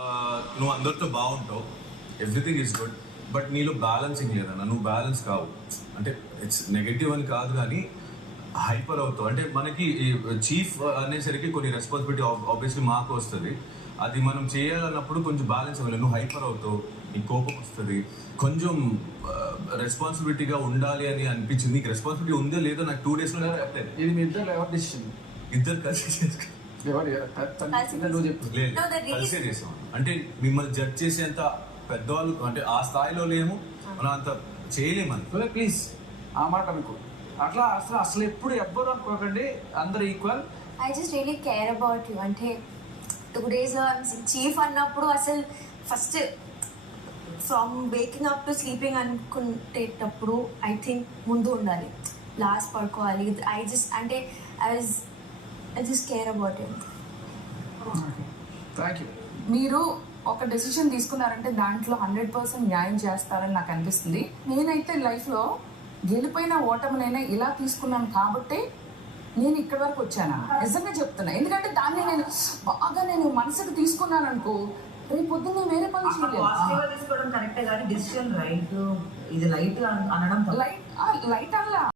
నువ్వు అందరితో బాగుంటావు, everything is good, but నీలో బ్యాలెన్సింగ్ లేదన్న. నువ్వు బ్యాలెన్స్ కావు. అంటే ఇట్స్ నెగటివ్ అని కాదు, కానీ హైపర్ అవుతావు. అంటే మనకి చీఫ్ అనేసరికి కొన్ని రెస్పాన్సిబిలిటీ ఆబ్వియస్లీ మాకు వస్తుంది. అది మనం చేయాలన్నప్పుడు కొంచెం బ్యాలెన్స్ అవ్వాలి. నువ్వు హైపర్ అవుతావు, నీ కోపం వస్తుంది. కొంచెం రెస్పాన్సిబిలిటీగా ఉండాలి అని అనిపించింది. నీకు రెస్పాన్సిబిలిటీ ఉందో లేదో నాకు 2 days లో చెప్పలేదు. ఇది మీ ఇద్దరు ఎవరి డిసిషన్? ఇద్దరు కలిసి చేసుకో. కలిసే చేసాం. అంటే మిమ్మల్ని జడ్జ్ చేసేంత పెద్దవాళ్ళు అంటే ఆ స్థాయిలో లేము, మనం అంత చేయలేమని. ప్లీజ్ ఆ మాట అనుకో. అట్లా అసలు ఎప్పుడు ఎవ్వరు అనుకోకండి, అందరు equal. I just really care about you. అంటే 2 days చీఫ్ అన్నప్పుడు అసలు first from waking up to sleeping అనుకునేటప్పుడు ఐ థింక్ ముందు ఉండాలి, లాస్ట్ పడుకోవాలి. I just care about you. Thank you. మీరు ఒక డెసిషన్ తీసుకున్నారంటే దాంట్లో 100% న్యాయం చేస్తారని నాకు అనిపిస్తుంది. నేనైతే లైఫ్లో గెలిపోయిన ఓటమినైనా ఇలా తీసుకున్నాను కాబట్టి నేను ఇక్కడి వరకు వచ్చాను. నిజంగా చెప్తున్నా. ఎందుకంటే దాన్ని నేను మనసుకు తీసుకున్నాను అనుకో, రేపు పొద్దున్న వేరే పని చేయలేదు. తీసుకోవడం కరెక్టే, కానీ డిసిషన్ రైట్, ఇది లైట్ అనడం లైట్ అలా